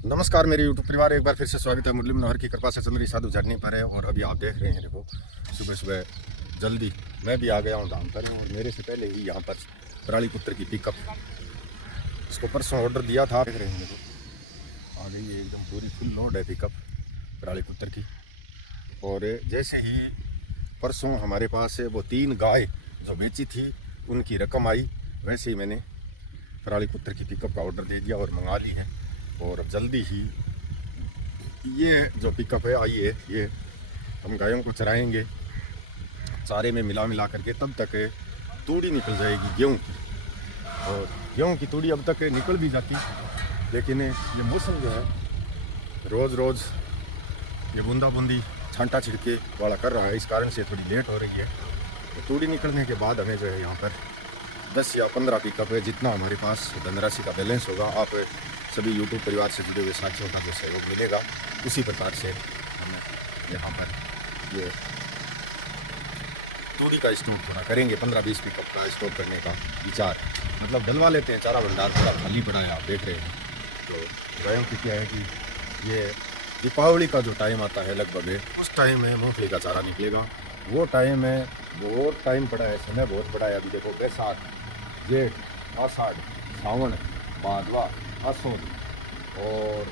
नमस्कार मेरे यूट्यूब परिवार, एक बार फिर से स्वागत है। मुरली मनोहर की कृपा से चल रही साधु झरने पर है। और अभी आप देख रहे हैं, देखो सुबह सुबह जल्दी मैं भी आ गया हूँ धाम पर। और मेरे से पहले ही यहाँ पर पराली पुत्र की पिकअप, इसको परसों ऑर्डर दिया था, देख रहे हैं देखो आ गई है, एकदम पूरी फुल लोड है पिकअप पराली पुत्र की। और जैसे ही परसों हमारे पास वो 3 गाय जो बेची थी उनकी रकम आई, वैसे ही मैंने पराली पुत्र की पिकअप का ऑर्डर दे दिया और मंगा ली है। और अब जल्दी ही ये जो पिकअप है आई है, ये हम गायों को चराएंगे चारे में मिला करके। तब तक तूड़ी निकल जाएगी गेहूँ की, और गेहूँ की तूड़ी अब तक निकल भी जाती, लेकिन ये मौसम जो है रोज़ रोज़ ये बूंदा बूंदी छांटा छिड़के वाला कर रहा है, इस कारण से थोड़ी लेट हो रही है। तो तूड़ी निकलने के बाद हमें जो है यहाँ पर 10 या 15 पिकअप है, जितना हमारे पास धनराशि का बैलेंस होगा, आप सभी यूट्यूब परिवार से जुड़े हुए साथियों का जो सहयोग मिलेगा उसी प्रकार से हम यहाँ पर ये तूड़ी का स्टोर थोड़ा करेंगे। 15-20 पिकअप का स्टोर करने का विचार, मतलब डलवा लेते हैं। चारा भंडार थोड़ा खाली पड़ा है, आप देख रहे हैं। तो गायों की क्या है कि ये दीपावली का जो टाइम आता है लगभग, उस टाइम में मूँगफली का चारा निकलेगा। वो टाइम है, बहुत टाइम पड़ा है, समय बहुत बड़ा है। अभी देखो बैसाख, जेठ, आषाढ़, सावन, भादवा, असोज और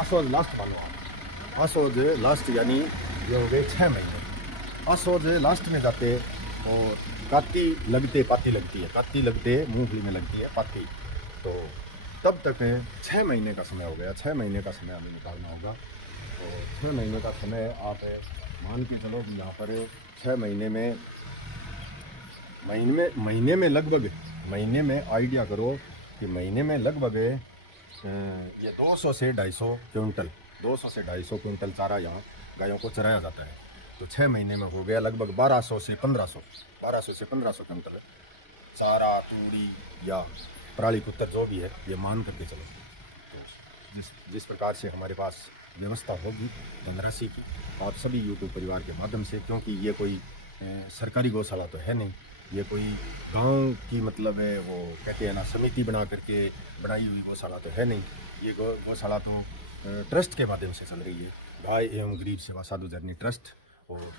असोज लास्ट मानो। असोज लास्ट यानी ये हो गए 6 महीने। असोज लास्ट में जाते और काती लगते पाती लगती है, काती लगते मूंगफली में लगती है पाती। तो तब तक 6 महीने का समय हो गया। 6 महीने का समय हमें निकालना होगा। तो 6 महीने का समय आप मान के चलो कि यहाँ पर 6 महीने में लगभग, महीने में आइडिया करो कि महीने में लगभग ये 200 से 250 क्विंटल, 200 से 250 क्विंटल चारा यहाँ गायों को चराया जाता है। तो 6 महीने में हो गया लगभग 1200 से 1500 क्विंटल चारा, तूड़ी या पराली पुत्र जो भी है, ये मान करके चलो। तो जिस प्रकार से हमारे पास व्यवस्था होगी धनराशि की, आप सभी यूट्यूब परिवार के माध्यम से, क्योंकि ये कोई सरकारी गौशाला तो है नहीं, ये कोई गांव की मतलब है वो कहते हैं ना समिति बना करके बनाई हुई गौशाला तो है नहीं। ये गौशाला तो ट्रस्ट के माध्यम से चल रही है, गाय एवं गरीब सेवा साधु झरनी ट्रस्ट। और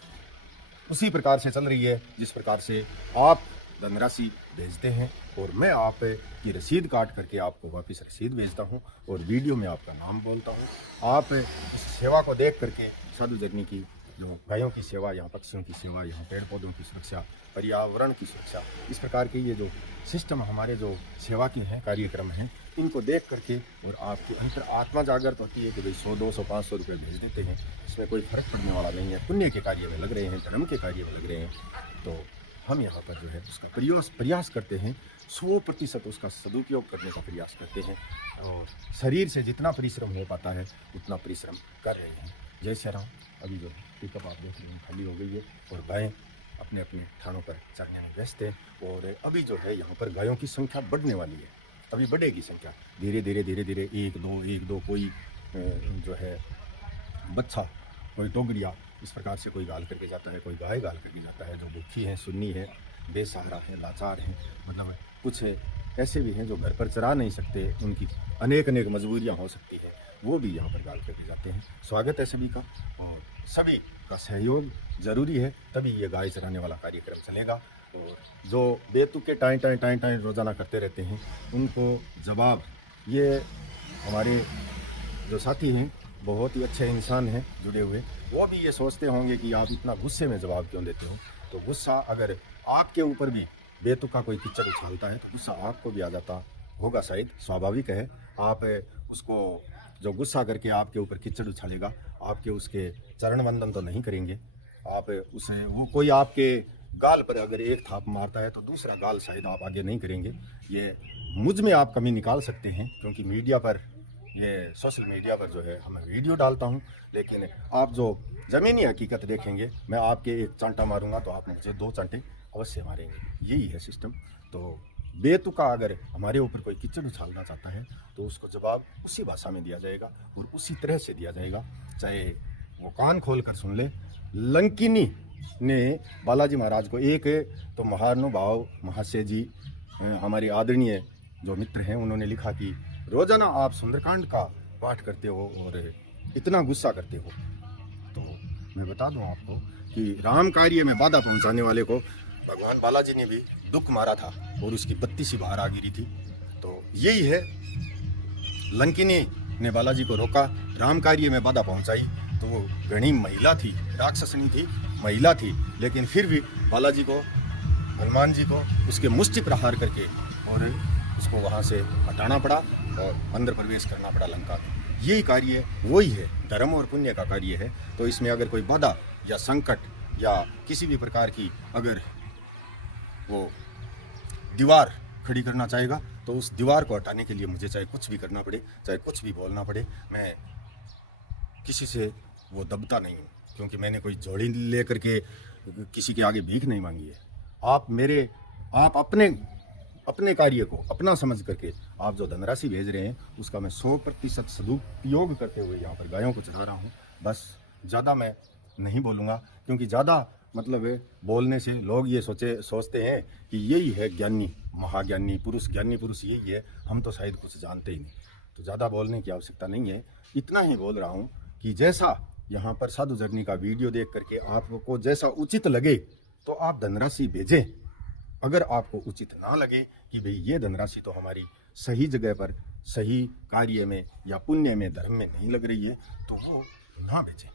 उसी प्रकार से चल रही है जिस प्रकार से आप धनराशि भेजते हैं और मैं आप की रसीद काट करके आपको वापस रसीद भेजता हूं और वीडियो में आपका नाम बोलता हूं। आप इस सेवा को देख करके साधु झरनी की जो गायों की सेवा, यहाँ पक्षियों की सेवा, यहाँ पेड़ पौधों की सुरक्षा, पर्यावरण की सुरक्षा, इस प्रकार के ये जो सिस्टम हमारे जो सेवा के हैं, कार्यक्रम हैं, इनको देख करके और आपके अंतर आत्मा जागृत होती है कि भाई 100, 200, 500 रुपये भेज देते हैं, इसमें कोई फर्क पड़ने वाला नहीं है। पुण्य के कार्य में लग रहे हैं, धर्म के कार्य में लग रहे हैं। तो हम यहाँ पर जो है उसका प्रयास करते हैं, 100% उसका सदुपयोग करने का प्रयास करते हैं। और शरीर से जितना परिश्रम हो पाता है उतना परिश्रम कर रहे हैं। जय श्री राम। अभी जो पिकअप आप देख रहे हैं खाली हो गई है और गायें अपने अपने थानों पर चरने में व्यस्त है। और अभी जो है यहाँ पर गायों की संख्या बढ़ने वाली है, अभी बढ़ेगी संख्या धीरे धीरे। एक दो कोई जो है बच्चा, कोई टोगरिया, इस प्रकार से कोई गाल करके जाता है, कोई गाय गाल करके जाता है। जो भूखी है, सुन्नी है, बेसहारा है, लाचार है, मतलब कुछ ऐसे भी हैं जो घर पर चरा नहीं सकते, उनकी अनेक मजबूरियां हो सकती है, वो भी यहाँ पर गाल करके जाते हैं। स्वागत है सभी का, और सभी का सहयोग जरूरी है, तभी ये गाय चराने वाला कार्यक्रम चलेगा। और जो बेतुके टाइं रोज़ाना करते रहते हैं, उनको जवाब, ये हमारे जो साथी हैं बहुत ही अच्छे इंसान हैं जुड़े हुए, वो भी ये सोचते होंगे कि आप इतना गुस्से में जवाब क्यों देते हो। तो गुस्सा अगर आपके ऊपर भी बेतुका कोई कीचड़ उछालता है तो गुस्सा आपको भी आ जाता होगा, शायद स्वाभाविक है। आप उसको जो गुस्सा करके आपके ऊपर कीचड़ उछालेगा, आपके उसके चरण वंदन तो नहीं करेंगे आप उसे। वो कोई आपके गाल पर अगर एक थाप मारता है तो दूसरा गाल शायद आप आगे नहीं करेंगे। ये मुझ में आप कमी निकाल सकते हैं, क्योंकि मीडिया पर, ये सोशल मीडिया पर जो है मैं वीडियो डालता हूं, लेकिन आप जो ज़मीनी हकीकत देखेंगे, मैं आपके एक चांटा मारूंगा तो आप मुझे 2 चांटे अवश्य मारेंगे। यही है सिस्टम। तो बेतुका अगर हमारे ऊपर कोई कीचड़ उछालना चाहता है तो उसको जवाब उसी भाषा में दिया जाएगा और उसी तरह से दिया जाएगा, चाहे वो कान खोल कर सुन ले। लंकिनी ने बालाजी महाराज को, एक तो महानुभाव महाशय जी हमारे आदरणीय जो मित्र हैं, उन्होंने लिखा कि रोजाना आप सुंदरकांड का पाठ करते हो और इतना गुस्सा करते हो। तो मैं बता दूं आपको कि राम कार्य में बाधा पहुंचाने वाले को भगवान बालाजी ने भी दुख मारा था और उसकी बत्ती सी बाहर आ गिरी थी। तो यही है, लंकिनी ने बालाजी को रोका, राम कार्य में बाधा पहुंचाई। तो वो घनी महिला थी, राक्षसनी थी, महिला थी, लेकिन फिर भी बालाजी को, हनुमान जी को उसके मुष्टि प्रहार करके और उसको वहाँ से हटाना पड़ा और अंदर प्रवेश करना पड़ा लंका में। यही कार्य वही है, धर्म और पुण्य का कार्य है। तो इसमें अगर कोई बाधा या संकट या किसी भी प्रकार की अगर वो दीवार खड़ी करना चाहेगा तो उस दीवार को हटाने के लिए मुझे चाहे कुछ भी करना पड़े, चाहे कुछ भी बोलना पड़े, मैं किसी से वो दबता नहीं हूँ, क्योंकि मैंने कोई जोड़ी लेकर के किसी के आगे भीख नहीं मांगी है। आप अपने कार्य को अपना समझ करके आप जो धनराशि भेज रहे हैं उसका मैं 100% सदुपयोग करते हुए यहाँ पर गायों को चढ़ा रहा हूँ। बस ज़्यादा मैं नहीं बोलूँगा, क्योंकि ज़्यादा मतलब है बोलने से लोग ये सोचते हैं कि यही है ज्ञानी, महाज्ञानी पुरुष, ज्ञानी पुरुष यही है, हम तो शायद कुछ जानते ही नहीं। तो ज़्यादा बोलने की आवश्यकता नहीं है, इतना ही बोल रहा हूँ कि जैसा यहाँ पर साधु जर्नी का वीडियो देख करके आपको जैसा उचित लगे तो आप धनराशि भेजें। अगर आपको उचित ना लगे कि भाई ये धनराशि तो हमारी सही जगह पर, सही कार्य में या पुण्य में, धर्म में नहीं लग रही है, तो वो ना भेजें।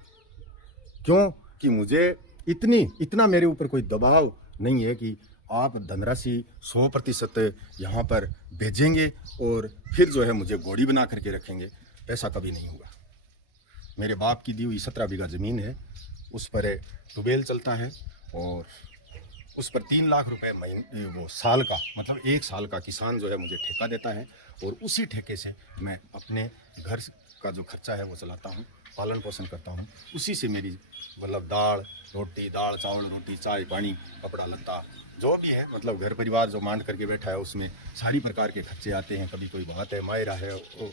क्यों कि मुझे इतना मेरे ऊपर कोई दबाव नहीं है कि आप धनराशि 100% यहाँ पर भेजेंगे और फिर जो है मुझे घोड़ी बना करके रखेंगे। ऐसा कभी नहीं होगा। मेरे बाप की दी हुई 17 बीघा ज़मीन है, उस पर ट्यूबवेल चलता है और उस पर 3 लाख रुपए महीने, वो साल का, मतलब 1 साल का किसान जो है मुझे ठेका देता है और उसी ठेके से मैं अपने घर का जो खर्चा है वो चलाता हूँ, पालन पोषण करता हूँ। उसी से मेरी मतलब दाल चावल रोटी, चाय पानी, कपड़ा लत्ता जो भी है, मतलब घर परिवार जो मांड करके बैठा है उसमें सारी प्रकार के खर्चे आते हैं। कभी कोई बात है, मायरा है, वो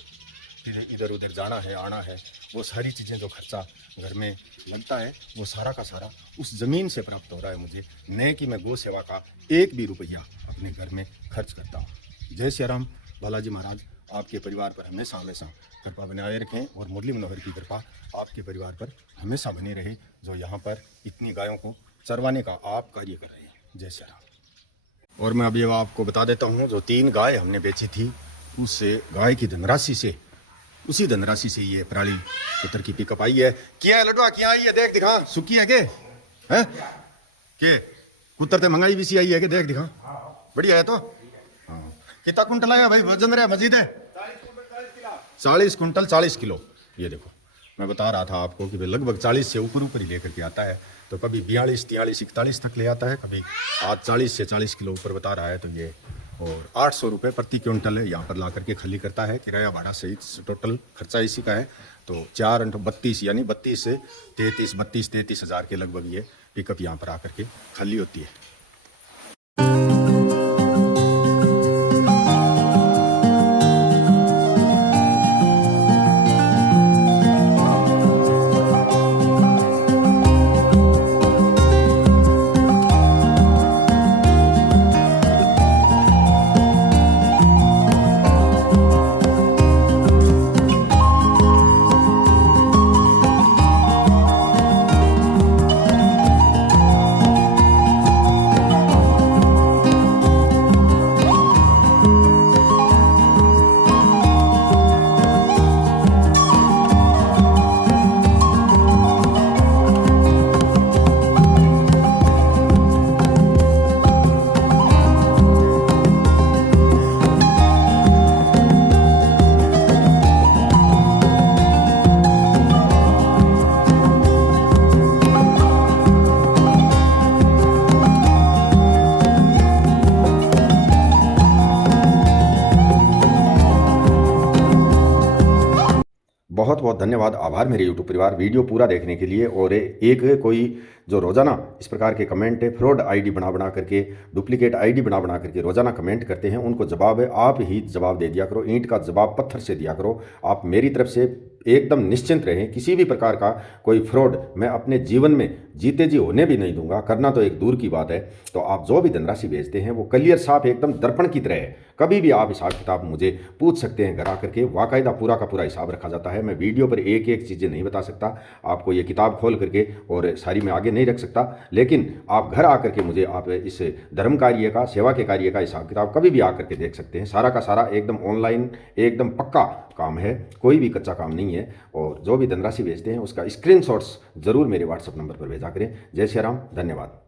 फिर इधर उधर जाना है, आना है, वो सारी चीज़ें जो खर्चा घर में लगता है वो सारा का सारा उस ज़मीन से प्राप्त हो रहा है मुझे, न कि मैं गौ सेवा का एक भी रुपया अपने घर में खर्च करता हूँ। जय श्री राम। बालाजी महाराज आपके परिवार पर हमेशा कृपा बनाए रखें और मुरली मनोहर की कृपा आपके परिवार पर हमेशा बनी रहे, जो यहाँ पर इतनी गायों को चरवाने का आप कार्य कर रहे हैं। जय श्री राम। और मैं अभी आपको बता देता हूँ, जो 3 गाय हमने बेची थी उससे गाय की धनराशि से, उसी धनराशि से ये पराली पुत्र की पिकअप आई है। क्या है लडवा, क्या आई है देख दिखा, सुखी है के पुत्र ते मंगाई भी सी आई है के देख दिखा, बढ़िया है। तो हाँ, कितना कुंटल आया भाई, वजन रहा मजीद है 40 कुंटल 40 किलो। ये देखो मैं बता रहा था आपको कि लगभग 40 से ऊपर ही लेकर के आता है। तो कभी 42, 43, 41 तक ले आता है, कभी आज 40 से 40 किलो ऊपर बता रहा है। तो ये और 800 रुपये प्रति क्विंटल है, यहाँ पर ला करके खली करता है, किराया भाड़ा सहित टोटल खर्चा इसी का है। तो 4 × 32 यानी 32 से 33 हज़ार के लगभग ये पिकअप यहाँ पर आकर के खली होती है। बहुत बहुत धन्यवाद, आभार मेरे यूट्यूब परिवार वीडियो पूरा देखने के लिए। और एक कोई जो रोज़ाना इस प्रकार के कमेंट फ्रॉड आईडी बना करके, डुप्लीकेट आईडी बना करके रोज़ाना कमेंट करते हैं, उनको जवाब है आप ही जवाब दे दिया करो। ईंट का जवाब पत्थर से दिया करो। आप मेरी तरफ से एकदम निश्चिंत रहें, किसी भी प्रकार का कोई फ्रॉड मैं अपने जीवन में जीते जी होने भी नहीं दूंगा, करना तो एक दूर की बात है। तो आप जो भी धनराशि भेजते हैं वो क्लियर साफ एकदम दर्पण की तरह है। कभी भी आप हिसाब किताब मुझे पूछ सकते हैं घर आकर के, बाकायदा पूरा का पूरा हिसाब रखा जाता है। मैं वीडियो पर एक एक चीज़ें नहीं बता सकता, आपको ये किताब खोल करके और सारी मैं आगे नहीं रख सकता, लेकिन आप घर आकर के मुझे आप इस धर्म कार्य का, सेवा के कार्य का हिसाब किताब कभी भी आकर के देख सकते हैं। सारा का सारा एकदम ऑनलाइन, एकदम पक्का काम है, कोई भी कच्चा काम नहीं है। और जो भी धनराशि भेजते हैं उसका स्क्रीनशॉट्स जरूर मेरे व्हाट्सएप नंबर पर भेजा करें। जय श्री राम, धन्यवाद।